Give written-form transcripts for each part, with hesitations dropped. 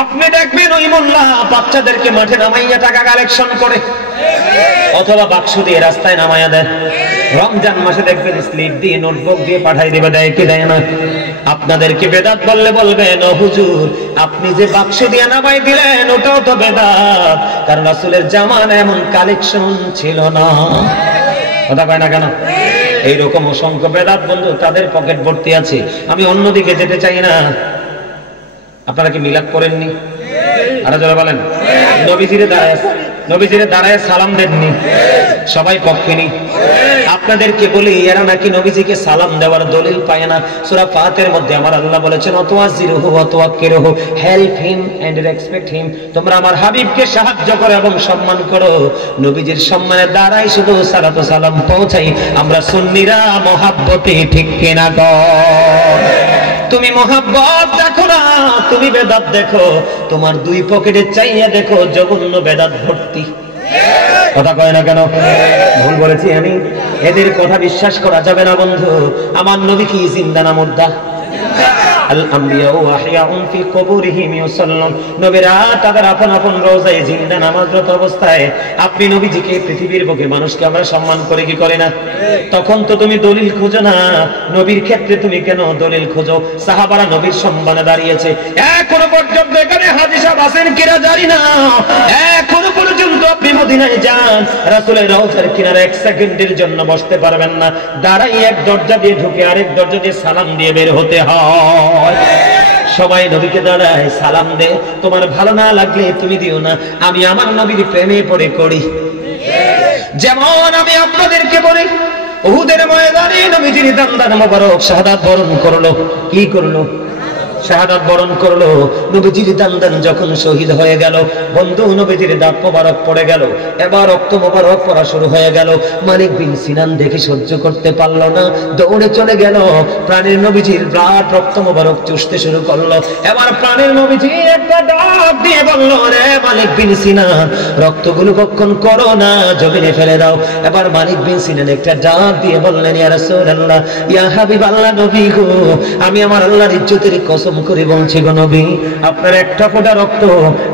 আপনি দেখবেন ওই মোল্লা বাচ্চাদেরকে মাঠে নামাইয়া টাকা কালেকশন করে, অথবা বাক্স দিয়ে রাস্তায় নামাইয়া দেয়। রমজান মাসে দেখবেন স্লিপ দিয়ে নোটবুক দিয়ে পাঠাই দেবে, দেয় কি দেয় না? আপনাদেরকে বেদাত বললে বলবেন, ও হুজুর আপনি যে বাক্স দিয়ে নামাই দিলেন ওটাও তো বেদাত, কারণ রাসূলের জামানায় এমন কালেকশন ছিল না। কথা কয় না কেন? এইরকম অসংখ্য বেদাত বন্ধু, তাদের পকেট ভর্তি আছে। আমি অন্যদিকে যেতে চাই না। আপনারা কি মিলাদ করেননি? আরো যারা বলেন, নবীজিরে দাঁড়ায় সালাম দেননি? সবাই পক্ষে নি? আপনাদেরকে বলি, এরা নাকি নবীজিকে সালাম দেওয়ার দলিল পায় না। সূরা ফাতির মধ্যে আমার আল্লাহ বলেছেন, ওয়াতুয়াজিরুহু ওয়াতুওয়াক্কিরুহু, help him and respect him. তোমরা আমার হাবিবকে সাহায্য করো এবং সম্মান করো। নবীজির সম্মানে দাঁড়াই শুধু সালাত ও সালাম পৌঁছাই আমরা সুন্নিরা মহাব্বতে, ঠিক কিনা গো? তুমি মহাব্বত দেখো না, তুমি বেদাত দেখো। তোমার দুই পকেটে চাইয়া দেখো, জঘন্য বেদাত ভর্তি। কথা কয় না কেন? ভুল বলেছি আমি? এদের কথা বিশ্বাস করা যাবে না বন্ধু। আমার নবী কি জিন্দা না মুর্দা? আল আম্বিয়া ওয়া আহইয়াউন ফি কুবুরিহিম ইউসাল্লুন। নবীরা তাদের আপন আপন রওজায় জিন্দা নামাজরত অবস্থায়। আপনি নবীজিকে পৃথিবীর বুকে মানুষকে আমরা সম্মান করে কি করে না? তখন তো তুমি দলিল খোঁজো না, নবীর ক্ষেত্রে তুমি কেন দলিল খোঁজো? সাহাবারা নবীর সম্মানে দাঁড়িয়েছে। এখনো পর্যন্ত এখানে হাজী সাহেব আছেন কিনা জানি না, এখনো পর্যন্ত আপনি মদিনায় যান, রাসূলের রওজার কিনারে এক সেকেন্ডের জন্য বসতে পারবেন না। দাঁড়াই এক দরজা দিয়ে ঢুকে আরেক দরজা দিয়ে সালাম দিয়ে বের হতে হয়। সবাই নবীকে দাঁড়ায় সালাম দে। তোমার ভালো না লাগলে তুমি দিও না। আমি আমার নবীর প্রেমে পড়ে করি। যেমন আমি আপনাদেরকে বলি, উহুদের ময়দানে নবীজির দান্দান মোবারক শাহাদাত বরণ করলো। কি করলো? শাহাদাত বরণ করলো। নবীজির দান্দান যখন শহীদ হয়ে গেল, বন্ধু নবীজির দাঁত মোবারক পড়ে গেল, এবার রক্ত মোবারক পড়া শুরু হয়ে গেল। মালিক বিন সিনান দেখে সহ্য করতে পারলো না, দৌড়ে চলে গেল। প্রাণের নবীজির ব্লাড রক্ত মোবারক চুষতে শুরু করলো। এবার প্রাণের নবীজি একটা ডাক দিয়ে বলল, রে মালিক বিন সিনান, রক্তগুলো কখন করো না, জমিনে ফেলে দাও। এবার মালিক বিন সিনান একটা ডাক দিয়ে বললেন, ইয়া রাসূলুল্লাহ, ইয়া হাবিবাল্লাহ, নবী গো, আমি আমার আল্লাহর ইজ্জতের কসম করে বলছি গো নবী, আপনার একটা ফোঁটা রক্ত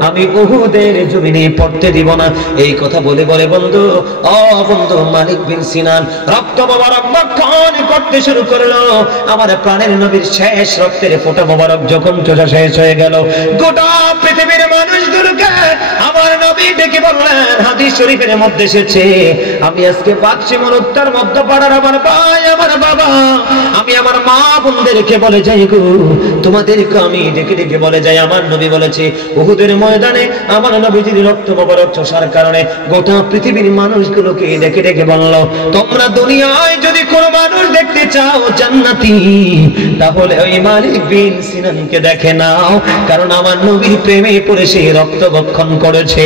আমি উহুদের জমিনে পড়তে দিব না। এই কথা বলে বলে বন্ধু, ও বন্ধু, মালিক বিন সিনান রক্ত মোবারক বক্ষণ করতে শুরু করলো। আমার প্রাণের নবীর শেষ রক্তের ফোঁটা মোবারক যখন চোষা শেষ হয়ে গেল, গোটা পৃথিবীর মানুষগুলোকে আমার নবী ডেকে বললেন, হাদিস শরীফের মধ্যে এসেছে, আমি আজকে পাকশিমুল উত্তর মধ্যপাড়ার আমার ভাই, আমার বাবা, আমি আমার মা বোনদেরকে বলে যাই গো, তোমাদেরকে আমি ডেকে ডেকে বলে যাই, আমার নবী বলেছে উহুদের ময়দানে আমার নবীজির রক্ত মোবারক চোষার কারণে গোটা পৃথিবীর মানুষগুলোকে ডেকে ডেকে বলল, তোমরা দুনিয়ায় যদি কোনো মানুষ দেখতে চাও জান্নাতি, তাহলে ওই মালিক বিন সিনানকে দেখে নাও, কারণ আমার নবীর প্রেমে পড়ে সে রক্ত ভক্ষণ করেছে।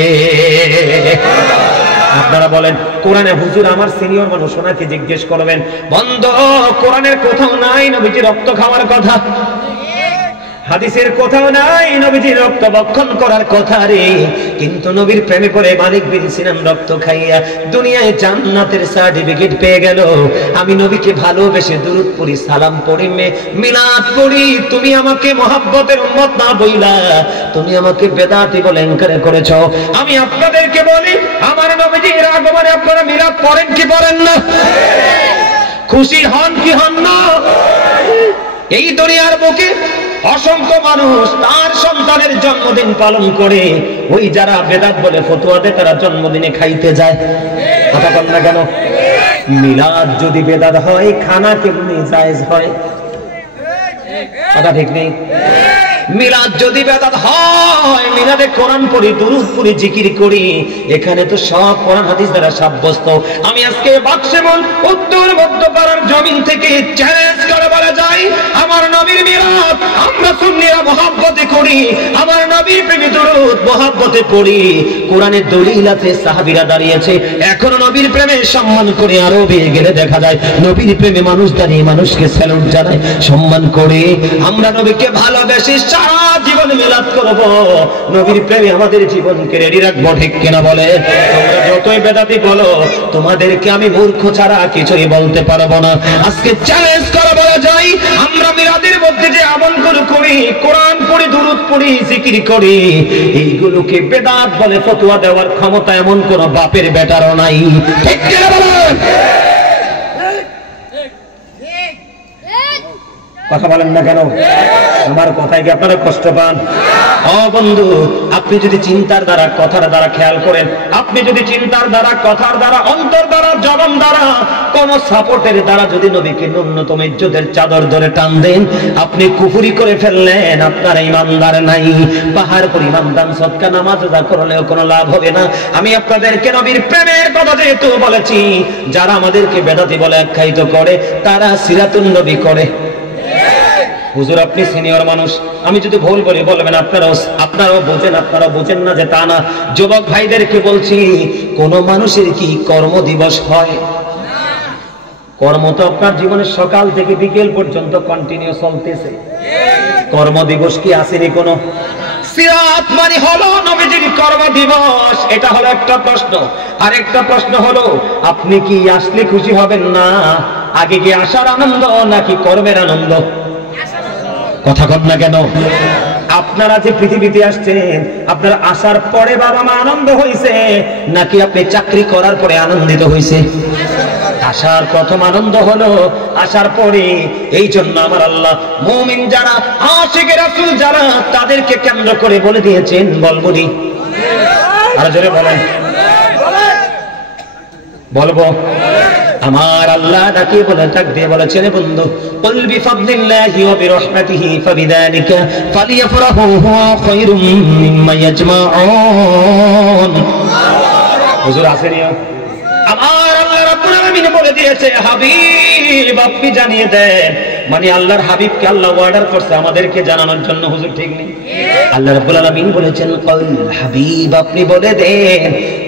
আপনারা বলেন, কোরআনে হুজুর আমার সিনিয়র মানুষ, ওনাকে জিজ্ঞেস করবেন, বন্ধ কোরআনের কোথাও নাই নবীজি রক্ত খাওয়ার কথা, হাদিসের কোথাও নাই নবীজির রক্ত ভক্ষণ করার কথা রে। কিন্তু নবীর প্রেমে পড়ে মালিক বিন সিনান রক্ত খাইয়া দুনিয়ায় জান্নাতের সার্টিফিকেট পেয়ে গেল। আমি নবীকে ভালোবেসে দুরূদ পড়ি, সালাম পড়ি, মিলাদ পড়ি, তুমি আমাকে মহব্বতের উম্মত না বইলা তুমি আমাকে বেদাতি বলে এনকার করেছো। আমি আপনাদেরকে বলি, আমার নবীজির আগমনে আপনারা মিলাদ পড়েন কি পড়েন না? খুশি হন কি হন না? এই দুনিয়ার বুকে অসংখ্য মানুষ তার সন্তানের জন্মদিন পালন করে, ওই যারা বেদাত বলে ফতোয়া দেয় তারা জন্মদিনে খাইতে যায়। কথা বল না কেন? মিলাদ যদি বেদাত হয়, খানা কেমনি জায়েজ হয়? কথা ঠিক নেই? মিলাদ যদি বেদাত হয়, মিলাদে কোরআন পড়ি, দুরূদ পড়ি, জিকির করি, এখানে তো সব কোরআন হাদিস দ্বারা সাব্যস্ত। আমি আজকে বাক্সেমন উত্তর মধ্যপাড়ার জমিন থেকে চ্যালেঞ্জ করে বলা যায়, আমার নবীর মিলাদ আমরা সুন্নিরা মহব্বতে করি, আমার নবীর প্রেমে দুরূদ মহব্বতে পড়ি। কোরআনের দলিল আছে, সাহাবীরা দাঁড়িয়েছে, এখনো নবীর প্রেমে সম্মান করে। আরো বেয়ে গেলে দেখা যায় নবীর প্রেমে মানুষ দাঁড়িয়ে মানুষকে স্যালুট জানায়, সম্মান করে। আমরা নবীকে ভালোবেসে সারা জীবন মিলাদ করব, নবীর প্রেমে আমাদের জীবনকে রেডি রাখবো, ঠিক কিনা বলে? তোমরা যতই বেদাতি বলো, তোমাদেরকে আমি মূর্খ ছাড়া কিছুই বলতে পারবো না। আজকে চ্যালেঞ্জ করে বলা যায়, আমরা মিলাদের মধ্যে যে আমলগুলো করি, কোরআন পড়ি, দুরূদ পড়ি, জিকির করি, এইগুলোকে বেদাত বলে ফতোয়া দেওয়ার ক্ষমতা এমন কোন বাপের বেটারও নাই, ঠিক কিনা বলেন? কথা বলেন না কেন? আমার কথায় কি আপনারা কষ্ট পান? ও বন্ধু, আপনি যদি চিন্তার দ্বারা, কথার দ্বারা খেয়াল করেন, আপনি যদি চিন্তার দ্বারা, কথার দ্বারা, অন্তর দ্বারা, জবান দ্বারা, কোন সাপোর্টের দ্বারা যদি নবীকে ন্যূনতম ইজ্জতের চাদর ধরে টান দেন, আপনি কুফরি করে ফেললেন, আপনার ইমানদার নাই। পাহাড় পরিমাণ দান সদকা নামাজ রোজা করলেও কোনো লাভ হবে না। আমি আপনাদেরকে নবীর প্রেমের কথা যেহেতু বলেছি, যারা আমাদেরকে বেদাতি বলে আখ্যায়িত করে, তারা সিরাতুন নবী করে। হুজুর আপনি সিনিয়র মানুষ, আমি যদি ভুল বলি বলবেন, আপনারাও বোঝেন না যে তা না। যুবক ভাইদেরকে বলছি, কোন মানুষের কি কর্ম দিবস হয়? কর্ম তো আপনার জীবনের সকাল থেকে বিকেল পর্যন্ত কন্টিনিউ চলতেছে। কর্ম দিবস কি আসেনি কোনো? সিরাত মানে হলো নবীজির কর্ম দিবস, এটা হলো একটা প্রশ্ন। আরেকটা প্রশ্ন হলো, আপনি কি আসলে খুশি হবেন না? আগে কি আসার আনন্দ নাকি কর্মের আনন্দ? কথা কন না কেন? আপনারা যে পৃথিবীতে আসছেন, আপনার আসার পরে বাবা মা আনন্দ হয়েছে নাকি আপনি চাকরি করার পরে আনন্দিত হয়েছে? আসার প্রথম আনন্দ হলো আসার পরে। এই জন্য আমার আল্লাহ মুমিন যারা, আশিকে রাসূল যারা, তাদেরকে কেন্দ্র করে বলে দিয়েছেন, বলবনি? আর জোরে বলেন, বলবো? আমার আল্লাহ ডাকে বলে, ডাক দিয়ে বলেছেন, বন্ধু কুল বিফাদলিল্লাহি ওয়া বিরহমাতিহি ফাবিযালিকা ফালিয়াফরাহু হুয়া খায়রুম মিম্মা ইয়াজমাউন। হুজুর আসেনি? আমার আল্লাহ রাব্বুল আলামিন বলে দিয়েছে, হাবিব আপনি জানিয়ে দেন। মানে আল্লাহর হাবিবকে আল্লাহ অর্ডার করছে আমাদেরকে জানানোর জন্য, হুজুর ঠিক নেই? আল্লাহ রাব্বুল আলামিন বলেছেন, কুল হাবিব আপনি বলে দেন।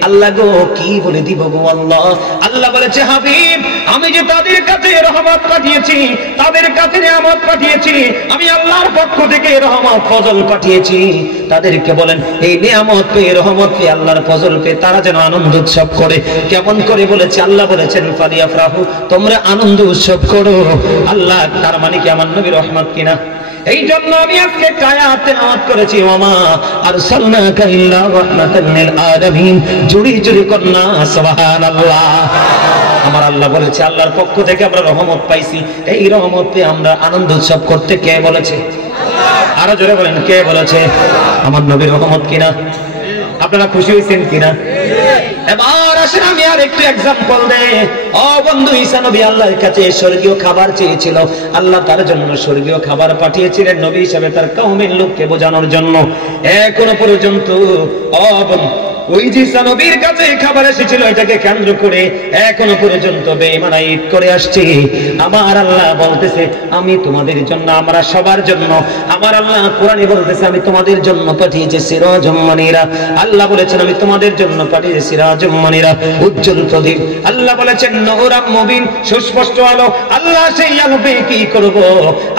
আল্লাহ গো কি বলে দিব গো আল্লাহ? আল্লাহ বলেছে, হাবিব আমি যে তাদের কাছে রহমত পাঠিয়েছি, তাদের কাছে নিয়ামত পাঠিয়েছি, আমি আল্লাহর পক্ষ থেকে রহমত ফজল পাঠিয়েছি, তাদেরকে বলেন এই নিয়ামত পেয়ে, রহমত পেয়ে, আল্লাহর ফজল পেয়ে তারা যেন আনন্দ উৎসব করে। কেমন করে বলেছে? আল্লাহ বলেছেন, ফালিয়াফরাহু তোমরা আনন্দ উৎসব করো। আল্লাহ তার মানে কি আমার নবীর রহমত কিনা? এই জন্য আমি আজকে আয়াত তেলাওয়াত করেছি, ওয়ামা আরসালনাকা ইল্লা রাহমাতাল লিল আলামিন। জুড়ি জুড়ি কন্না সুবহানাল্লাহ। আমার আল্লাহ বলেছে, আল্লাহর পক্ষ থেকে আমরা রহমত পাইছি, এই রহমতে আমরা আনন্দ উৎসব করতে কে বলেছে? আরো জোরে বলেন, কে বলেছে? আমার নবীর রহমত কিনা? আপনারা খুশি হয়েছেন কিনা? এবার আসেন আমি আর একটু এক্সাম্পল দেই। ও বন্ধু, ঈসা নবী আল্লাহর কাছে স্বর্গীয় খাবার চেয়েছিল, আল্লাহ তার জন্য স্বর্গীয় খাবার পাঠিয়েছিলেন নবী হিসেবে তার কওমের লোককে বোঝানোর জন্য। এখনো পর্যন্ত ওই যে ঈসা নবীর কাছে খাবার এসেছিল, এটাকে কেন্দ্র করে এখনো পর্যন্ত বেঈমানরা ঈদ করে আসছে। আমার আল্লাহ বলতেছে, আমি তোমাদের জন্য, আমরা সবার জন্য, আমার আল্লাহ কোরআনে বলতেছে, আমি তোমাদের জন্য পাঠিয়েছি সিরাজুম মুনীরা। আল্লাহ বলেছেন, আমি তোমাদের জন্য পাঠিয়েছি সিরাজুম মুনীরা, উজ্জ্বল প্রদীপ। আল্লাহ বলেছেন নূরুম মুবিন, সুস্পষ্ট আলো। আল্লাহ সেই আলোতে কি করব?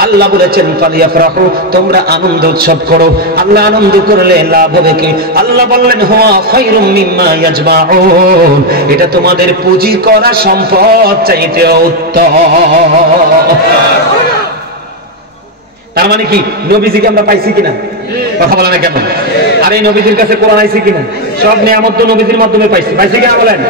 আল্লাহ বলেছেন ফালিয়াফরাহু তোমরা আনন্দ উৎসব করো। আল্লাহ আনন্দ করলে লাভ হবে কি? আল্লাহ বললেন হুয়া খায়রুম মিম্মা ইয়াজমাউন, এটা তোমাদের পুঁজি করা সম্পদ চাইতে উত্তম। তার মানে কি? নবীজিকে আমরা পাইছি কিনা? কথা বলেন না কেন? আর এই নবীজির কাছে কোরআন আইছে কিনা? সব নিয়ামত তো নবীজির মাধ্যমে পাইছি কিনা বলেন?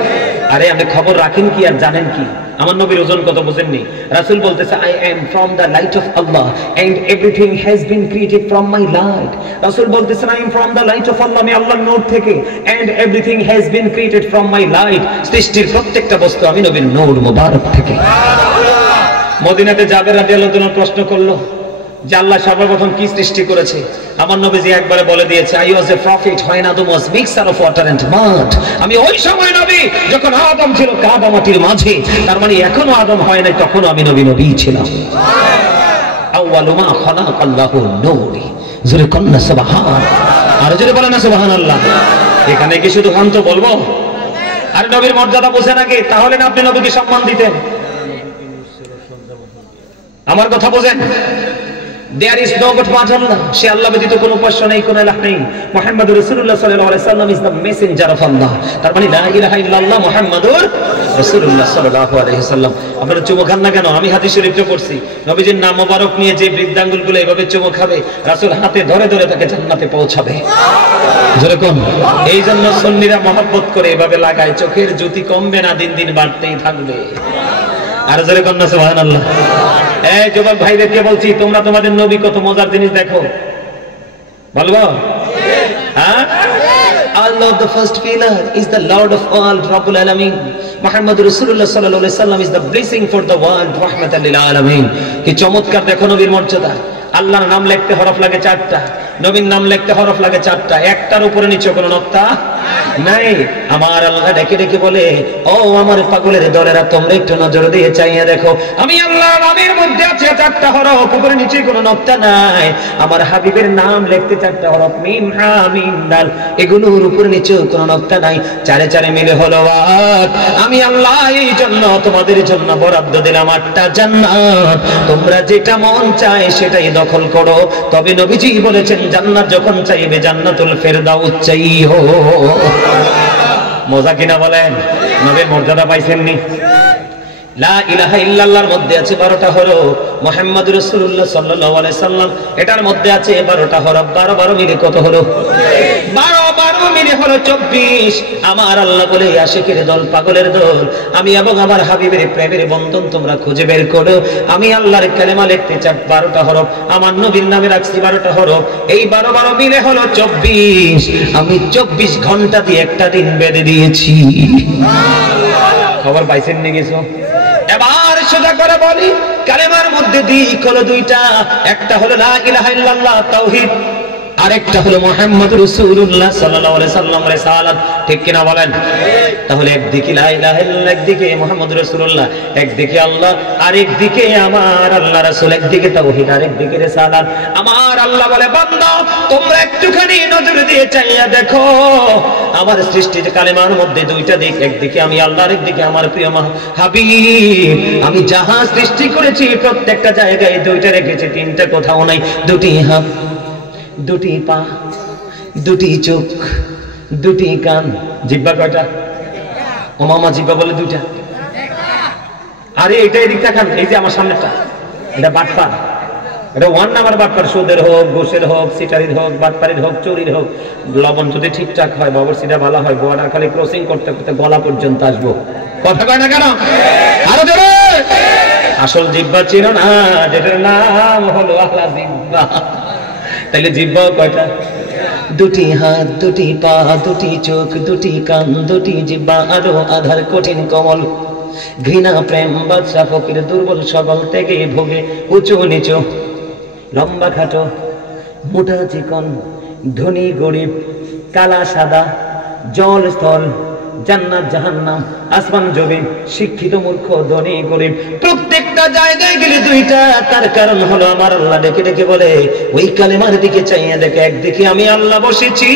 আরে আপনি খবর রাখেন কি আর জানেন কি? আমার নবীর ওজন কত বুঝেননি? রাসূল বলতেছে, I am from the light of Allah and everything has been created from my light. রাসূল বলতেছেন, I am from the light of Allah, আমি আল্লাহর নূর থেকে, and everything has been created from my light. সৃষ্টির প্রত্যেকটা বস্তু আমি নবীর নূর মুবারক থেকে। মদিনাতে জাবের রাদিয়াল্লাহু তাআলা প্রশ্ন করলো যে আল্লাহ সর্বপ্রথম কি সৃষ্টি করেছে? আমার নবীজি একবারে বলে দিয়েছে, I was a prophet when Adam was mixture of water and mud. আমি ওই সময় নবী যখন আদম ছিল কাদা মাটির মাঝে। তার মানে এখনো আদম হয় নাই, তখনও আমি নবী ছিলাম। আউয়ালু মা খালাকাল্লাহু নূরি। জোরে কন্না সুবহান। আর জোরে বলেন না সুবহানাল্লাহ। এখানে কি শুধু গান তো বলবো? আর নবীর মর্যাদা বোঝে নাকি? তাহলে না আপনি নবীকে সম্মান দিতেন। আমার কথা বোঝেন? There is no but but Allah. সে আল্লাহ ব্যতীত কোনো উপাস্য নেই, কোনো ইলাহ নেই। মুহাম্মদুর রাসূলুল্লাহ সাল্লাল্লাহু আলাইহি সাল্লাম is the messenger of Allah. তার মানে লা ইলাহা ইল্লাল্লাহ মুহাম্মাদুর রাসূলুল্লাহ সাল্লাল্লাহু আলাইহি সাল্লাম। আপনারা চুমু খান না কেন? আমি হাদিস শরীফে পড়ছি, নবীজির নাম মোবারক নিয়ে যে বৃদ্ধাঙ্গুলগুলো এভাবে চুমু খাবে, রাসূল হাতে ধরে ধরে তাকে জান্নাতে পৌঁছাবে। জোরে কোন? এই জন্য সুন্নিরা মহব্বত করে এভাবে লাগায়, চোখের জ্যোতি কমবে না, দিন দিন বাড়তেই থাকবে। আর জোরে কোন না সুবহানাল্লাহ। এই যুবক ভাইদেরকে বলছি, তোমরা তোমাদের নবী কত মজার জিনিস দেখো, বলবো? হ্যাঁ, Allah the first pillar is the Lord of all, Rabbul Alamin. Muhammad Rasulullah sallallahu alaihi wasallam is the blessing for the world, rahmatan lil alamin. কি চমৎকার দেখো নবীর মর্যাদা। আল্লাহর নাম লিখতে হরফ লাগে 4টা, নবীর নাম লিখতে হরফ লাগে 4টা, একটার উপরে নিচে কোনো নক্তা নাই। আমার আল্লাহ ডেকে ডেকে বলে, ও আমার পাগলের দলেরা, তোমরা একটু নজর দিয়ে চাইয়া দেখো, আমি আল্লাহর নামের মধ্যে আছে 4টা হরফ, উপরে নিচে কোনো নক্তা নাই। আমার হাবিবের নাম লিখতে 4টা হরফ, মিম হা মিম দাল, এগুলোর উপরে নিচে কোনো নক্তা নাই, চারে চারে মিলে হলো ওয়াত। আমি আল্লাহ এই জন্য তোমাদের জন্য বরাদ্দ দিলাম 8টা জান্নাত, তোমরা যেটা মন চায় সেটাই দখল করো। তবে নবীজি বলেছেন, জান্নাত যখন চাইবে জান্নাতুল ফেরদাউস চাইও। মজা কিনা বলেন? নবীর মর্যাদা পাইছেননি? লা ইলাহা ইল্লাল্লাহর মধ্যে আছে 12টা হরফ, মুহাম্মদুর রাসূলুল্লাহ সাল্লাল্লাহু আলাইহি সাল্লাম এটার মধ্যে আছে 12টা হরফ, 12 মিলে কত হলো? 12 মিলে হলো 24। আমার আল্লাহ বলে, আশিকের দল, পাগলের দল, আমি এবং আমার হাবিবের প্রেমের বন্ধন তোমরা খুঁজে বের করো। আমি আল্লাহর কালেমা লিখতে চাই 12টা হরফ, আমার নবীর নামে রাখছি 12টা হরফ, এই 12 মিলে হলো 24। আমি 24 ঘন্টা দিয়ে একটা দিন বেঁধে দিয়েছি। খবর পাইছেন নি কিছু? এবার সোজা করে বলি, কালেমার মধ্যে দিক হলো 2টা, একটা হলো লা ইলাহা ইল্লাল্লাহ তাওহীদ, আরেকটা হলো মুহাম্মদুর রাসূলুল্লাহ সাল্লাল্লাহু আলাইহি সাল্লাম রিসালাত। ঠিক কিনা বলেন? তাহলে একদিকে লা ইলাহা ইল্লাল্লাহ, একদিকে মুহাম্মদুর রাসূলুল্লাহ, একদিকে আল্লাহ, আরেকদিকে আমার আল্লাহ রাসূল, একদিকে তাওহীদ, আরেকদিকে রিসালাত। আমার আল্লাহ বলে, বান্দা তোমরা একটুখানি নজর দিয়ে চাইয়া দেখো, আমার সৃষ্টি যে কালেমার মধ্যে 2টা দিক, একদিকে আমি আল্লাহ, আরেকদিকে আমার প্রিয় হাবিব। আমি যাহা সৃষ্টি করেছি প্রত্যেকটা জায়গায় 2টা রেখেছি, 3টা কোথাও নাই। 2টি হাত, 2টি পা, 2টি চোখ, 2টি কান। জিহ্বা কয়টা? ও মামা, জিহ্বা বলে 2টা। আরে এটা এদিক তাকান, এই যে আমার সামনেটা, এটা বাটপার, এটা 1 নাম্বার বাটপার। সুদের হোক, ঘুষের হোক, সিটারির হোক, বাটপারির হোক, চুরির হোক, লবণ যদি ঠিকঠাক হয়, বাবরসিটা ভালো হয়, বর্ডার খালি ক্রসিং করতে করতে গলা পর্যন্ত আসবো। কথা কয় না কেন? আরো দেবে। আসল জিহ্বা চিনো না, যেটার নাম হলো আল্লাহ জিহ্বা। তাহলে জিহ্বা কয়টা? 2টি হাত, 2টি পা, 2টি চোখ, 2টি কান, 2টি জিহ্বা, আলো আধার কঠিন কমল, ঘৃণা প্রেম বাদশা ফকির, দুর্বল সবল থেকে ভোগে, উঁচু নিচু, লম্বা খাটো, মোটা চিকন, ধনী গরিব, কালা সাদা, জল স্থল, জান্নাত জাহান্নাম, আসমান জমিন, শিক্ষিত মূর্খ, ধনী গরিব, প্রত্যেকটা জায়গায় গেলে 2টা। তার কারণ হলো আমার আল্লাহ ডেকে ডেকে বলে, ওই কালেমার দিকে চাইয়া দেখে, একদিকে আমি আল্লাহ বসেছি,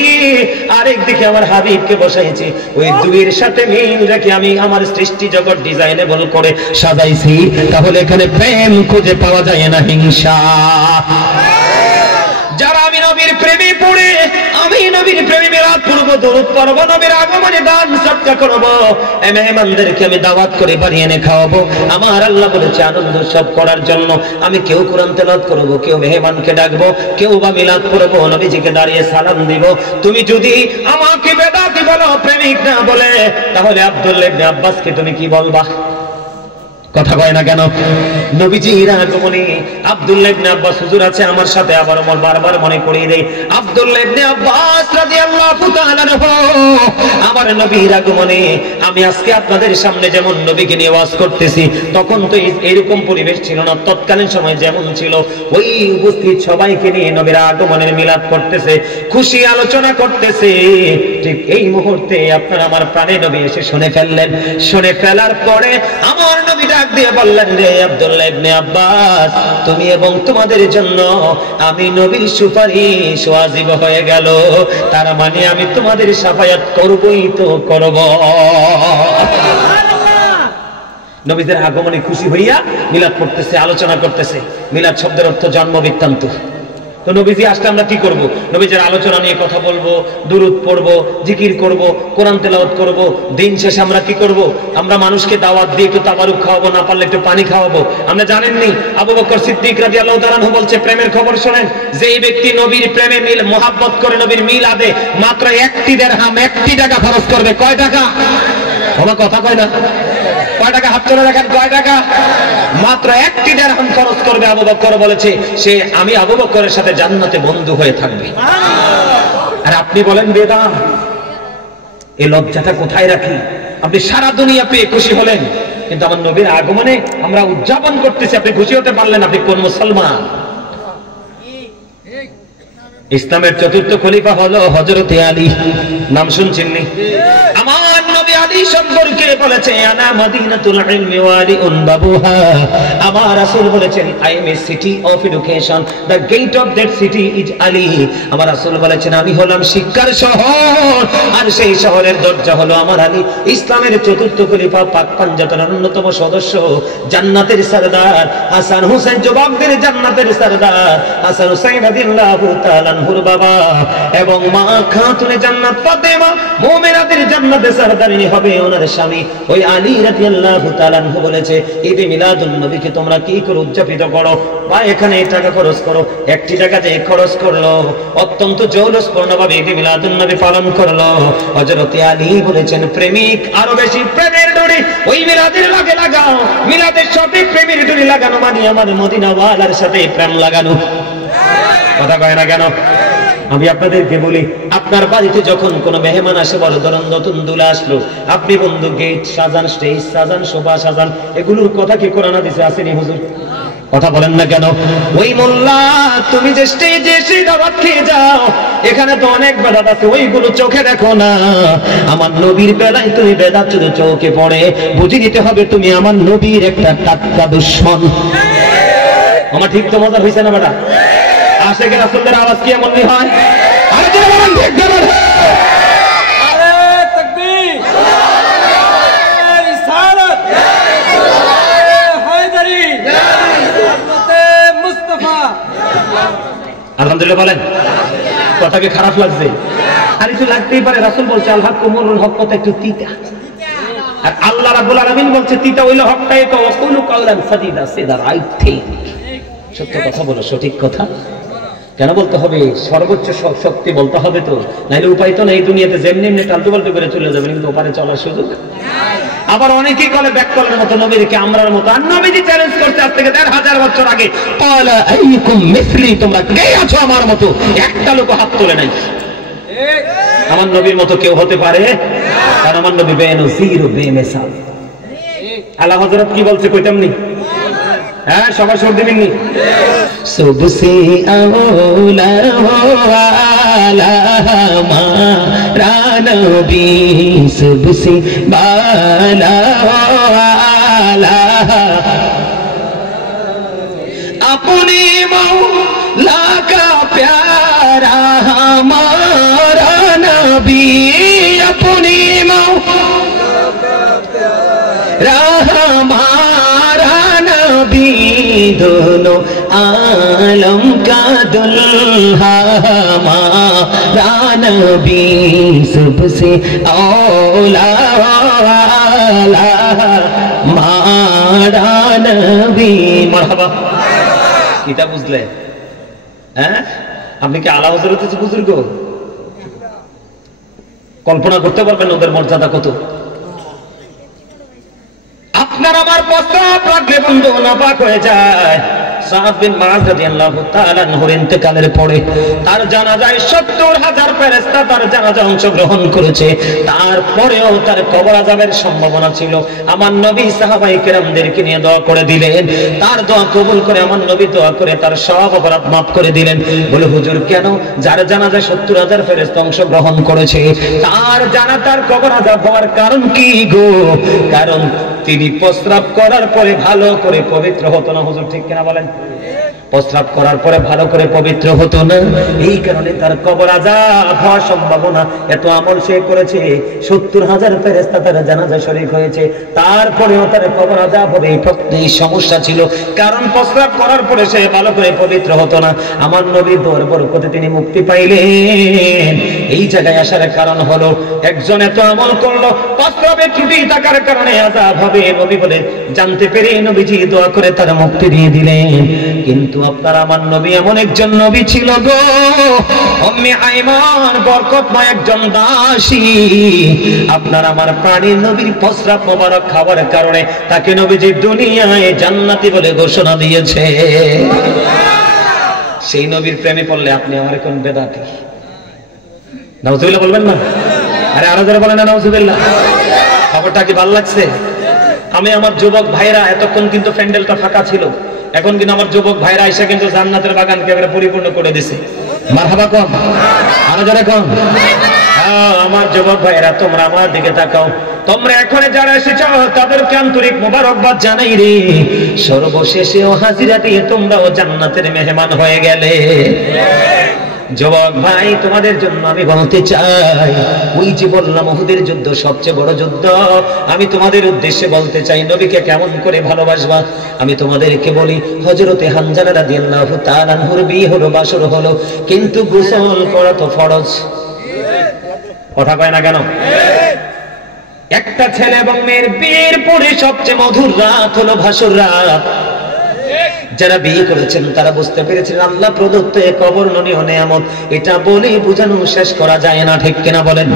আরেকদিকে আমার হাবিবকে বসাইছি। ওই 2-এর সাথে মিল রেখে আমি আমার সৃষ্টি জগৎ ডিজাইনেবল করে সাজাইছি। তাহলে এখানে প্রেম খুঁজে পাওয়া যায় না, হিংসা। যারা আমি নবীর প্রেমে পড়ে, আমি নবীর প্রেমে মিলাদ পড়ব, দরুদ পড়ব, নবীর আগমনে দান সদকা করব, এই মেহমানদেরকে আমি দাওয়াত করে বাড়ি এনে খাওয়াবো। আমার আল্লাহ বলেছে আনন্দ সব করার জন্য আমি কেউ কোরআন তেলাওয়াত করব, কেউ মেহমানকে ডাকবো, কেউ বা মিলাদ পড়ব, নবীজিকে দাঁড়িয়ে সালাম দিব। তুমি যদি আমাকে বেদাতি বলো, প্রেমিক না বলে, তাহলে আব্দুল্লাহ ইবনে আব্বাসকে তুমি কি বলবা? কথা কয় না কেন? নবীজির আগমনে আব্দুল্লাহ ইবনে আব্বাস হুজুর আছে আমার সাথে, আবার বারবার মনে করিয়ে দেই, আব্দুল্লাহ ইবনে আব্বাস রাদিয়াল্লাহু তাআলা আনহু আমার নবীর আগমনে। আমি আজকে আপনাদের সামনে যেমন নবীকে নিয়ে ওয়াজ করতেছি, তখন তো এরকম পরিবেশ ছিল না। তৎকালীন সময় যেমন ছিল, ওই উপস্থিত সবাইকে নিয়ে নবীর আগমনের মিলাদ করতেছে, খুশি আলোচনা করতেছে। ঠিক এই মুহূর্তে আপনার আমার প্রাণে নবী এসে শুনে ফেললেন। শুনে ফেলার পরে আমার নবী ডাক দিয়ে বললেন, রে আব্দুল্লাহ ইবনে আব্বাস, তুমি এবং তোমাদের জন্য আমি নবীর সুপারিশ ওয়াজিব হয়ে গেল। তার মানে আমি তোমাদের শাফায়াত করবই তো করব। নবীদের আগমনে খুশি হইয়া মিলাদ পড়তেছে, আলোচনা করতেছে। মিলাদ শব্দের অর্থ জন্ম বৃত্তান্ত। তো নবীজি আসলে আমরা কি করব? নবীজির আলোচনা নিয়ে কথা বলবো, দুরূদ পড়বো, জিকির করব, কোরআন তেলাওয়াত করব। দিন শেষে আমরা কি করব? আমরা মানুষকে দাওয়াত দিয়ে একটু তাবারুক খাওয়াবো, না পারলে একটু পানি খাওয়াবো। আমরা জানেননি আবু বকর সিদ্দিক রাদিয়াল্লাহু তাআলা আনহু বলছে, প্রেমের খবর শোনেন, যে এই ব্যক্তি নবীর প্রেমে মিল মোহাব্বত করে, নবীর মিলাদে মাত্র 1টি দিরহাম, 1টি টাকা খরচ করবে। কয় টাকা? আমার কথা কয় না? কয় টাকা? হাত তুলে রাখেন। কয় টাকা? মাত্র 1টি দিরহাম খরচ করবে। আবু বকর বলেছে, সে আমি আবু বকরের সাথে জান্নাতে বন্ধু হয়ে থাকবে। আর আপনি বলেন বেদাত, এই লজ্জাটা কোথায় রাখি? আপনি সারা দুনিয়া পেয়ে খুশি হলেন, কিন্তু আমার নবীর আগমনে আমরা উদযাপন করতেছি, আপনি খুশি হতে পারলেন? আপনি কোন মুসলমান? ইসলামের চতুর্থ খলিফা হলো হযরত আলী। নাম শুনছেননি? আমার নবী আলী সম্পর্কে বলেছে, আনা মদিনাতুল ইলমি ওয়া আলিউন বাবুহা। আমার রাসূল বলেছেন, I am a city of education, the gate of that city is Ali. আমার রাসূল বলেছেন, আমি হলাম শিক্ষার শহর, আর সেই শহরের দরজা হলো আমার আলী। ইসলামের চতুর্থ খলিফা, পাক পাঞ্জাতের অন্যতম সদস্য, জান্নাতের সরদার হাসান হুসাইন, যুবকদের জান্নাতের সরদার হাসান হুসাইন রাদিয়াল্লাহু তাআলা আনহুর বাবা, এবং মা খাতুনে জান্নাত ফাতেমা মুমিনাতের জান্নাতের সরদারিনী হবে ওনার স্বামী ওই আলী রাদিয়াল্লাহু তাআলা আনহু বলেছে, ঈদে মিলাদুন নবীকে তোমরা কি করে উদযাপিত করো? বা এখানে টাকা খরচ করো। 1টি টাকা যে খরচ করলো, অত্যন্ত জৌলুসপূর্ণভাবে ঈদে মিলাদুন নবী পালন করলো। হযরত আলী বলেছেন, প্রেমিক আরো বেশি প্রেমের ডোরি ওই মিলাদের লাগে লাগাও। মিলাদের সাথে প্রেমের ডোরি লাগানো মানে আমার মদিনা ওয়ালার সাথে প্রেম লাগানো। কথা কয় না কেন? আমি আপনাদেরকে বলি, আপনার বাড়িতে যখন কোনো মেহমান আসে, বড় ধরুন নতুন দুলা আসলো, আপনি বন্ধু গেট সাজান, স্টেজ সাজান, সোফা সাজান, এগুলোর কথা কি কোরআন হাদিসে আসেনি হুজুর? কথা বলেন না কেন? ওই মোল্লা, তুমি যে স্টেজে এসে দাওয়াত খেয়ে যাও, এখানে তো অনেক বেদাত আছে, ওইগুলো চোখে দেখো না। আমার নবীর বেলায় তুমি বেদাত শুধু চোখে পড়ে, বুঝে নিতে হবে তুমি আমার নবীর একটা টাটকা দুশমন। আমার ঠিক তো মজা হয়েছে না বেটা? আশেকে রাসূলের আওয়াজ কি এমন হয়? আরে জোরে বলেন ঠিক বলেন। আরে তাকবীর, রিসালাত, হায়দারি, হযরতে মুস্তাফা। আলহামদুলিল্লাহ বলেন। কথা কি খারাপ লাগছে? আর কিছু লাগতেই পারে। রাসূল বলছে, আল হক কুমুরুল হক, কথা একটু তিতা। আর আল্লাহ রাব্বুল আলামিন বলছে, তিতা হইলো হকটাই তো, ওয়াকুলু কাওলান সাদিদা, সে দা রাইট থিং। সত্য কথা বলো, সঠিক কথা। কেন বলতে হবে? সর্বোচ্চ শক্তি বলতে হবে তো, নাইলে উপায় তো নেই। দুনিয়াতে যেমনি এমনি টালতু পাল্টু করে চলে যাবেন, কিন্তু ওপারে চলার সুযোগ। আবার অনেকেই বলে ব্যাককলের মতো নবীকে আমরার মতো। আর নবীজি চ্যালেঞ্জ করতে আজ থেকে ১৫০০ বছর আগে, ক্বালা আইকুম মিসলি, তোমরা কে আছো আমার মতো? একটা লোক হাত তোলে নাই। আমার নবীর মতো কেউ হতে পারে? কারণ আমার নবী বেনজির বেমিসাল। আলা হযরত কি বলছে কইতাম নি? হ্যাঁ, সবাই সব দিবেননি? সুবসে আওলা ওয়ালা মারা নবী, সুবসে বালা ওয়ালা, अपने मौला का प्यारा हमारा नबी, अपने मौला का प्यारा हमारा नबी, दोनों आलम का दुल्हा हमारा नबी, सबसे औला वाला मारा नबी। মারহাবা। এটা বুঝলে? হ্যাঁ, আপনি কি আলা হযরত বুজুর্গ? কল্পনা করতে পারবেন ওদের মর্যাদা কত? আপনার আমার প্রস্তাব রাখলে বন্ধু নাপাক হয়ে যায়। সাদ বিন মুআয রাদিয়াল্লাহু তাআলা আনহুর ইন্তেকালের পরে তার জানাজায় ৭০,০০০ ফেরেশতা তার জানাজায় অংশগ্রহণ করেছে। তারপরেও তার কবর আযাবের সম্ভাবনা ছিল। আমার নবী সাহাবায়ে কেরামদেরকে নিয়ে দোয়া করে দিলেন, তার দোয়া কবুল করে আমার নবী দোয়া করে তার সব অপরাধ মাফ করে দিলেন। বলে, হুজুর কেন? যার জানাজায় ৭০,০০০ ফেরেশতা অংশগ্রহণ করেছে, তার জানাজার কবর আযাব হওয়ার কারণ কি গো? কারণ তিনি প্রস্রাব করার পরে ভালো করে পবিত্র হতো না। হুজুর ঠিক কিনা বলেন? প্রস্রাব করার পরে ভালো করে পবিত্র হতো না, এই কারণে তার কবর আযাব হওয়ার সম্ভাবনা। এত আমল সে করেছে, 70,000 ফেরেশতা তার জানাজা শরীক হয়েছে, তারপরেও তার কবর আযাব হবে, এই সমস্যা ছিল। কারণ প্রস্রাব করার পরে সে ভালো করে পবিত্র হতো না। আমার নবীর দোয়ার বরকতে তিনি মুক্তি পাইলেন। এই জায়গায় আসার কারণ হলো একজন এত আমল করলো, প্রস্রাবে ত্রুটি থাকার কারণে আযাব হবে নবী বলে জানতে পেরে নবীজি দোয়া করে তার মুক্তি দিয়ে দিলেন। কিন্তু আপনার আমার নবী এমন একজন নবী ছিল গো, উম্মে আইমান বরকতময় একজন দাসী। আপনার আমার প্রাণীর নবীর প্রস্রাব মোবারক খাওয়ার কারণে তাকে নবীজি দুনিয়ায় জান্নাতি বলে ঘোষণা দিয়েছে। সেই নবীর প্রেমে পড়লে আপনি আমার কোন বেদাতি? নাউজুবিল্লাহ বলবেন না? আরে আরো যারা বলেন না নাউজুবিল্লাহ। খবরটা কি ভালো লাগছে? আমি আমার যুবক ভাইরা, এতক্ষণ কিন্তু প্যান্ডেলটা ফাঁকা ছিল, এখন কিন্তু আমার যুবক ভাইরা এসে কিন্তু জান্নাতের বাগানকে একেবারে পরিপূর্ণ করে দিছে। মারহাবা কম, আরো যারা কম। আমার যুবক ভাইরা তোমরা আমার দিকে তাকাও, তোমরা এখানে যারা এসেছো তাদেরকে আন্তরিক মোবারকবাদ জানাই রে। সর্বশেষে ও হাজিরা দিয়ে তোমরাও জান্নাতের মেহমান হয়ে গেলে। যুবক ভাই তোমাদের জন্য আমি বলতে চাই, ওই যে বললাম উহুদের যুদ্ধ সবচেয়ে বড় যুদ্ধ, আমি তোমাদের উদ্দেশ্যে বলতে চাই নবীকে কেমন করে ভালোবাসবা। আমি তোমাদেরকে বলি, হযরতে হানজালা রাদিয়াল্লাহু তাআলা আনহুর বিয়ে হলো, বাসর হলো, কিন্তু গোসল করা তো ফরজ। কথা কয় না কেন? একটা ছেলে এবং মেয়ের বিয়ের পরে সবচেয়ে মধুর রাত হলো ভাসর রাত। যারা বিয়ে করেছেন তারা বুঝতে পেরেছেন আল্লাহ প্রদত্ত এক অবর্ণনীয় নিয়ামত, এটা বলে বোঝানো শেষ করা যায় না, ঠিক কিনা বলেন?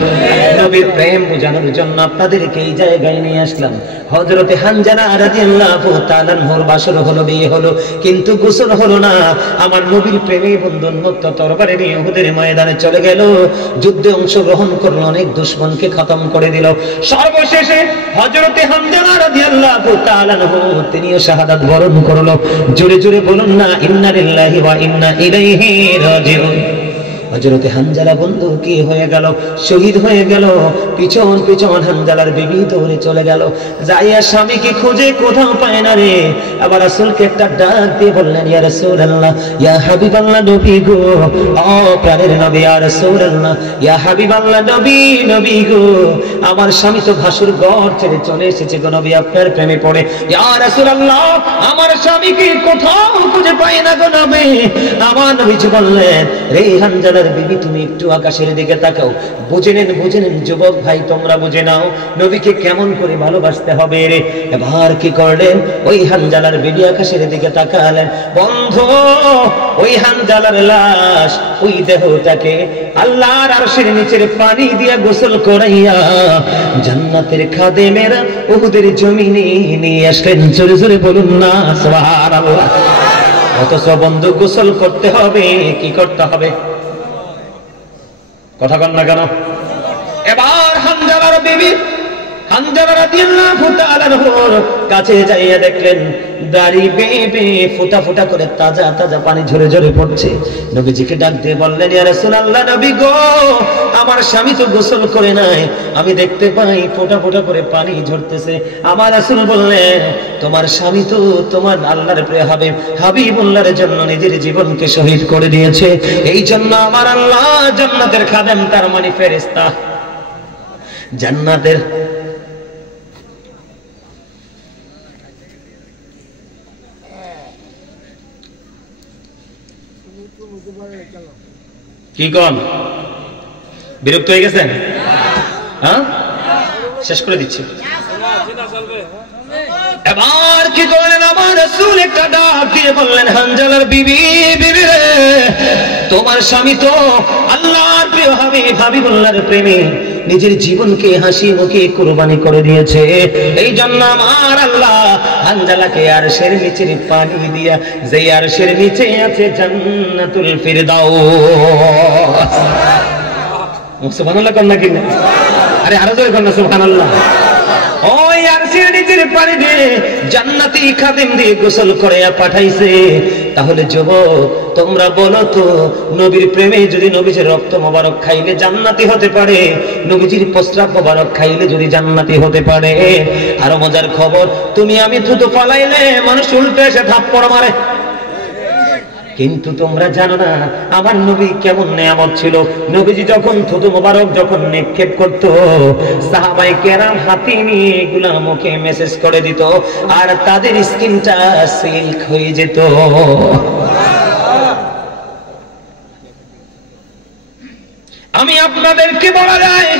নবীর প্রেম বোঝানোর জন্য আপনাদেরকে এই জায়গায় নিয়ে আসলাম। হযরতে হানজালা রাদিয়াল্লাহু তাআলা আনহুর বাসর হলো, বিয়ে হলো, কিন্তু গোসল হলো না। আমার নবীর প্রেমে বন্ধনমুক্ত তরবারি নিয়ে উহুদের ময়দানে চলে গেল, যুদ্ধে অংশগ্রহণ করলো, অনেক দুশমনকে খতম করে দিল। সর্বশেষে হযরতে হানজালা রাদিয়াল্লাহু তাআলা আনহু তিনিও শাহাদাত বরণ করলো। জোরে জোরে বলুন না, ইন্না লিল্লাহি ওয়া ইন্না ইলাইহি রাজিউন। হযরতে হানজালা বন্ধু কি হয়ে গেল? শহীদ হয়ে গেল। পিছন পিছন হানজালার বিবি দৌড়ে চলে গেল, যাইয়া স্বামীকে খুঁজে কোথাও পায় না রে। আবার রাসূলকে একটা ডাক দিয়ে বললেন, ইয়া রাসূলুল্লাহ, ইয়া হাবিবাল্লাহ, নবী গো, ও প্রাণের নবী, ইয়া রাসূলুল্লাহ, ইয়া হাবিবাল্লাহ, নবী, নবী গো, আমার স্বামী তো ভাসুর ঘর ছেড়ে চলে এসেছে গো নবী, আপনার প্রেমে পড়ে। ইয়া রাসূলুল্লাহ, আমার স্বামীকে কোথাও খুঁজে পাই না গো নবী। আমার নবীজি বললেন, রে হানজালা বিবি, তুমি একটু আকাশের দিকে তাকাও। বুঝে নেন, বুঝে নেন যুবক ভাই, তোমরা বুঝে নাও নবীকে কেমন করে ভালোবাসতে হবে রে। এবার কি করলেন? ওই হানজালার বিবি আকাশের দিকে তাকালেন, বন্ধু ওই হানজালার লাশ, ওই দেহটাকে আল্লাহর আরশের নিচের পানি দিয়ে গোসল করাইয়া জান্নাতের খাদেমেরা উহুদের জমিনে নিয়ে আসলেন। জোরে জোরে বলুন না সুবহানাল্লাহ। অথচ বন্ধু গোসল করতে হবে, কি করতে হবে? কথা কন না কেন? এবার হানজালার বিবি হানজালা রাদিয়াল্লাহু তাআলা আনহুর কাছে যাইয়া দেখলেন দাড়ি বেবে ফোঁটা ফোঁটা করে তাজা তাজা পানি ঝরে ঝরে পড়ছে। নবীজিকে ডাক দিয়ে বললেন, ইয়া রাসূলুল্লাহ, নবী গো, আমার স্বামী তো গোসল করে নাই, আমি দেখতে পাই ফোঁটা ফোঁটা করে পানি ঝরতেছে। আমার রাসূল বললেন, তোমার স্বামী তো তোমার আল্লাহর প্রিয় হাবিবুল্লাহর জন্য নিজের জীবনকে শহীদ করে দিয়েছে। এই জন্য আমার আল্লাহ জান্নাতের খাদেম, তার মানে ফেরেশতা, জান্নাতের কি কোন বিরক্ত হয়ে গেছেন? হ্যাঁ, শেষ করে দিচ্ছি। এবার কি করলেন? আমার রাসূল একটা ডাক দিয়ে বললেন, হানজালার বিবি, বিবি রে, তোমার স্বামী তো আল্লাহর প্রিয় হাবিবুল্লাহর প্রেমে নিজের জীবনকে হাসি মুখে কুরবানি করে দিয়েছে। এই জন্য আমার আল্লাহ হানজালাকে আরশের নিচে পানি দিয়া, যে আরশের নিচে আছে জান্নাতুল ফিরদাউস। সুবহানাল্লাহ কর না কি? আরে আরো জোরে কর না সুবহানাল্লাহ। ওই আরশের নিচের পানি দিয়ে জান্নাতি খাদেম দিয়ে গোসল করে পাঠাইছে। তাহলে যুবক তোমরা বলো তো, নবীর প্রেমে যদি নবীজির রক্ত মোবারক খাইলে জান্নাতি হতে পারে, নবীজির প্রস্রাব মোবারক খাইলে যদি জান্নাতি হতে পারে, আরো মজার খবর, তুমি আমি থুতু ফালাইলে মানুষ উল্টে এসে থাপ্পড় মারে। কিন্তু তোমরা জানো না আমার নবী কেমন নেয়ামত ছিল। নবীজি যখন থুতু মোবারক যখন নিক্ষেপ করতো, সাহাবায়ে কেরাম হাতে নিয়ে এগুলা মুখে মেসেজ করে দিত, আর তাদের স্কিনটা সিল্ক হয়ে যেত। আমি আপনাদেরকে বলা যায়,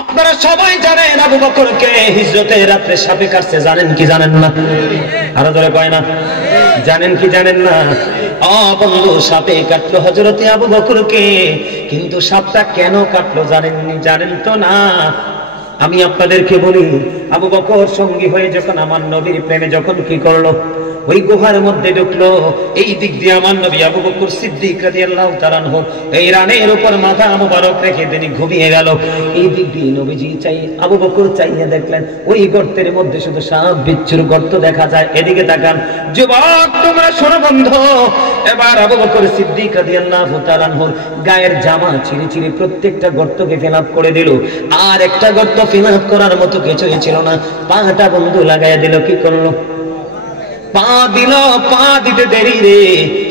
আপনারা সবাই জানেন আবু বকরকে হিজরতের রাত্রে সাপে কাটছে, জানেন কি জানেন না? আরো ধরে কয় না, জানেন কি জানেন না? বন্ধু, সাপে কাটলো হযরতে আবু বকরকে, কিন্তু সাপটা কেন কাটলো জানেননি? জানেন তো না। আমি আপনাদেরকে বলি, আবু বকর সঙ্গী হয়ে যখন আমার নবীর প্রেমে যখন কি করলো, ওই গুহার মধ্যে ঢুকলো। এই দিক দিয়ে আমার নবী আবু বকর সিদ্দিক রাদিয়াল্লাহু তাআলা আনহু এই রানের উপর মাথা মুবারক রেখে তিনি ঘুমিয়ে গেল। এই দিক দিয়ে নবীজি আবু বকর চাইয়ে দেখলেন ওই গর্তের মধ্যে শুধু সাপ বিচ্ছুর গর্ত দেখা যায়। এদিকে তাকান, যুবক তোমরা শোনো বন্ধু, এবার আবু বকর সিদ্দিক রাদিয়াল্লাহু তাআলা আনহু গায়ের জামা ছিঁড়ে ছিঁড়ে প্রত্যেকটা গর্তকে ফিলাপ করে দিল। আর একটা গর্ত ফিলাপ করার মতো কিছুই ছিল না। পাটা বন্ধু লাগাইয়া দিল। কি করলো? পা দিল। পা দিতে দেরি রে,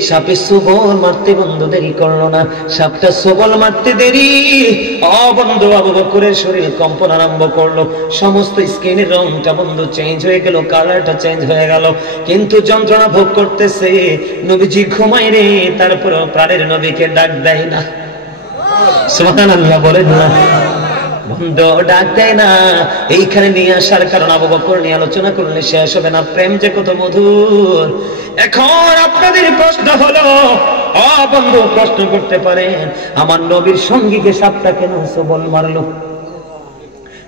সাপে সবল মারতে বন্ধু দেরি করলো না। সাপটা সবল মারতে দেরি, বন্ধু আবু বকরের শরীর কম্পন আরম্ভ করলো। সমস্ত স্কিনের রংটা বন্ধু চেঞ্জ হয়ে গেল, কালারটা চেঞ্জ হয়ে গেল, কিন্তু যন্ত্রণা ভোগ করতেছে। নবীজি ঘুমাই রে, তারপর প্রাণের নবীকে ডাক দেয় না। সুবহানাল্লাহ বলেন না, বন্ধু ডাক দেয় না। এইখানে নিয়ে আসার কারণ আবু বকর নিয়ে আলোচনা করলে শেষ হবে না। প্রেম যে কত মধুর। এখন আপনাদের প্রশ্ন হলো, বন্ধু প্রশ্ন করতে পারেন, আমার নবীর সঙ্গীকে সাপটা কেন সবল মারলো?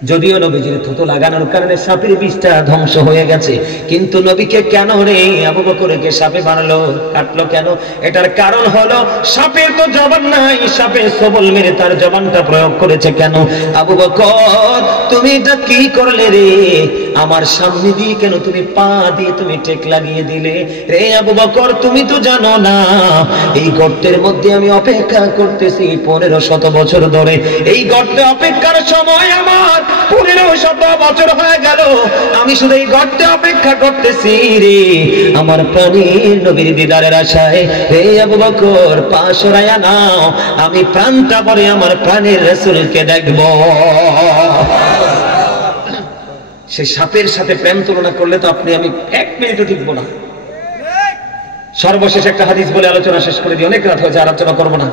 যদিও নবীজির থুতু লাগানোর কারণে সাপের বিষটা ধ্বংস হয়ে গেছে, কিন্তু নবীকে কেন রে আবু বকরকে সাপে মারলো, কাটলো কেন? এটার কারণ হলো সাপের তো জবান নাই, সাপে সবল মেরে তার জবানটা প্রয়োগ করেছে কেন? আবু বকর তুমি এটা কি করলে রে? আমার সামনে দিয়ে কেন তুমি পা দিয়ে তুমি টেক লাগিয়ে দিলে রে? আবু বকর তুমি তো জানো না এই গর্তের মধ্যে আমি অপেক্ষা করতেছি 1500 বছর ধরে। এই গর্তে অপেক্ষার সময় আমার 1500 বছর হয়ে গেল। আমি শুধু এই গর্তে অপেক্ষা করতেছি রে আমার প্রাণের নবীর দিদারের আশায়। হে আবু বকর পা সরাইয়া নাও, আমি প্রাণটা ভরে আমার প্রাণের রাসূলকে দেখব। সেই সাপের সাথে প্রেম তুলনা করলে তো আপনি আমি 1 মিনিটও টিকবো না। সর্বশেষ একটা হাদিস বলে আলোচনা শেষ করে দিই, অনেক রাত হয়েছে, আলোচনা করবো না।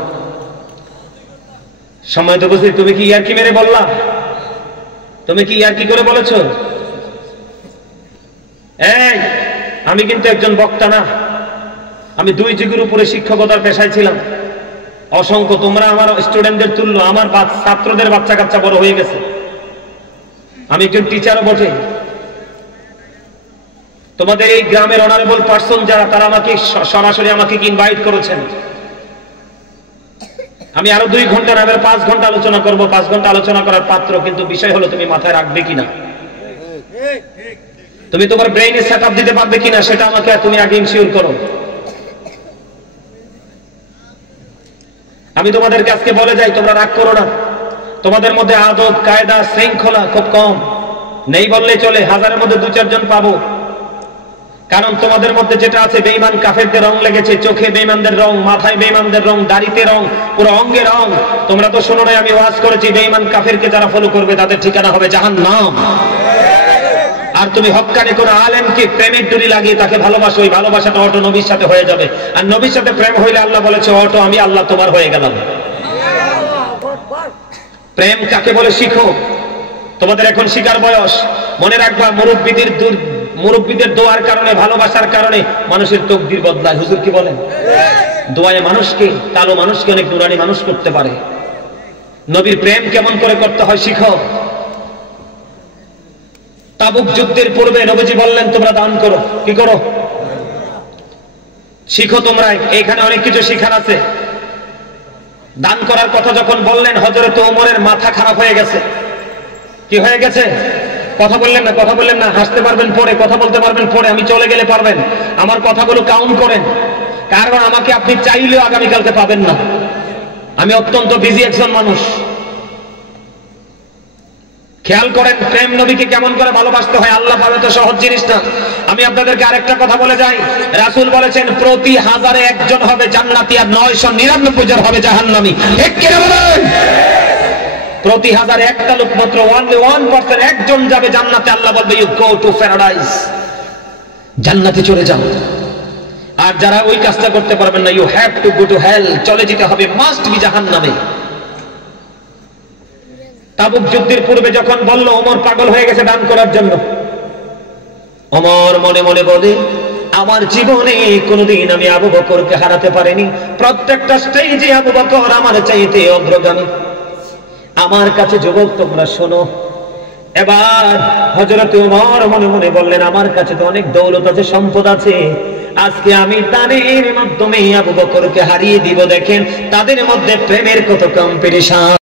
সময় তো বুঝলি, তুমি কি ইয়ারকি মেরে বললা? তুমি কি ইয়ারকি করে বলেছো? এই আমি কিন্তু একজন বক্তা না, আমি 2 যুগের উপরে শিক্ষকতার পেশায় ছিলাম। অসংখ্য তোমরা আমার স্টুডেন্টদের তুল্য, আমার ছাত্রদের বাচ্চা কাচ্চা বড় হয়ে গেছে। আমি একজন টিচারও বটে। তোমাদের এই গ্রামের অনারেবল পার্সন যারা, তারা আমাকে সরাসরি আমাকে ইনভাইট করেছেন। আমি আরো 2 ঘন্টা না 5 ঘন্টা আলোচনা করব। 5 ঘন্টা আলোচনা করার পাত্র, কিন্তু বিষয় হলো তুমি মাথায় রাখবে কিনা, তুমি তোমার ব্রেইনে সেটআপ দিতে পারবে কিনা, সেটা আমাকে তুমি আগে ইনশিওর করো। আমি তোমাদেরকে আজকে বলে যাই, তোমরা রাগ করো না। তোমাদের মধ্যে আদব কায়দা শৃঙ্খলা খুব কম, নেই বললে চলে। 1000-এর মধ্যে 2-4 জন পাবো। কারণ তোমাদের মধ্যে যেটা আছে, বেঈমান কাফেরদের রং লেগেছে, চোখে বেঈমানদের রং, মাথায় বেঈমানদের রং, দাড়িতে রং, পুরো অঙ্গে রং। তোমরা তো শোনো নাই, আমি ওয়াজ করেছি, বেঈমান কাফেরকে যারা ফলো করবে তাদের ঠিকানা হবে জাহান্নাম। আর তুমি হক্কানি কোন আলেমকে প্রেমের ডুরি লাগিয়ে তাকে ভালোবাসো, ওই ভালোবাসাটা অটো নবীর সাথে হয়ে যাবে। আর নবীর সাথে প্রেম হইলে আল্লাহ বলেছে, অটো আমি আল্লাহ তোমার হয়ে গেলাম। প্রেম কাকে বলে শিখো। তোমাদের এখন শিকার বয়স। মনে রাখবা, মুরব্বীদের দোয়ার কারণে, ভালোবাসার কারণে মানুষের তকদির বদলায়। হুজুর কি বলেন? দোয়ায় মানুষকে, কালো মানুষকে অনেক নুরানি মানুষ করতে পারে। নবীর প্রেম কেমন করে করতে হয় শিখো। তাবুক যুদ্ধের পূর্বে নবীজি বললেন, তোমরা দান করো। কি করো? শিখো তোমরা। এখানে অনেক কিছু শিখার আছে। দান করার কথা যখন বললেন, হযরত ওমরের মাথা খারাপ হয়ে গেছে। কি হয়ে গেছে? কথা বললেন না, কথা বললেন না। হাসতে পারবেন পরে, কথা বলতে পারবেন পরে, আমি চলে গেলে পারবেন। আমার কথাগুলো কাউন্ট করেন, কারণ আমাকে আপনি চাইলেও আগামীকালকে পাবেন না। আমি অত্যন্ত বিজি একজন মানুষ। খেয়াল করেন প্রেম নবীকে কেমন করে ভালোবাসতে হয়, আল্লাহ পাবে তো সহজ জিনিস না। আমি আপনাদেরকে আরেকটা কথা বলে যাই, রাসূল বলেছেন প্রতি 1000-এ একজন হবে জান্নাতি আর 999 জন হবে জাহান্নামী। ঠিক কি না বলেন? প্রতি 1000-এ একটা লোক মাত্র, only 1% একজন যাবে জান্নাতে। আল্লাহ বলবে ইউ গো টু প্যারাডাইস, জান্নাতে চলে যাও। আর যারা ওই কাজটা করতে পারবেন না, you have to go to hell, চলে যেতে হবে, মাস্ট বি জাহান্নামে। তাবুক যুদ্ধের পূর্বে যখন বলল ওমর পাগল হয়ে গেছে দান করার জন্য, ওমর মনে মনে বলে আমার জীবনে কোনোদিন আমি আবু বকরকে হারাতে পারিনি, প্রত্যেকটা স্টেজে আবু বকর আমার চাইতে অগ্রগামী। আমার কাছে যুবক তোমরা শোনো, এবার হযরত ওমর মনে মনে বললেন আমার কাছে তো অনেক দৌলত আছে, সম্পদ আছে, আজকে আমি দানের মাধ্যমে আবু বকরকে হারিয়ে দিব। দেখেন তাদের মধ্যে প্রেমের কত কম্পিটিশন।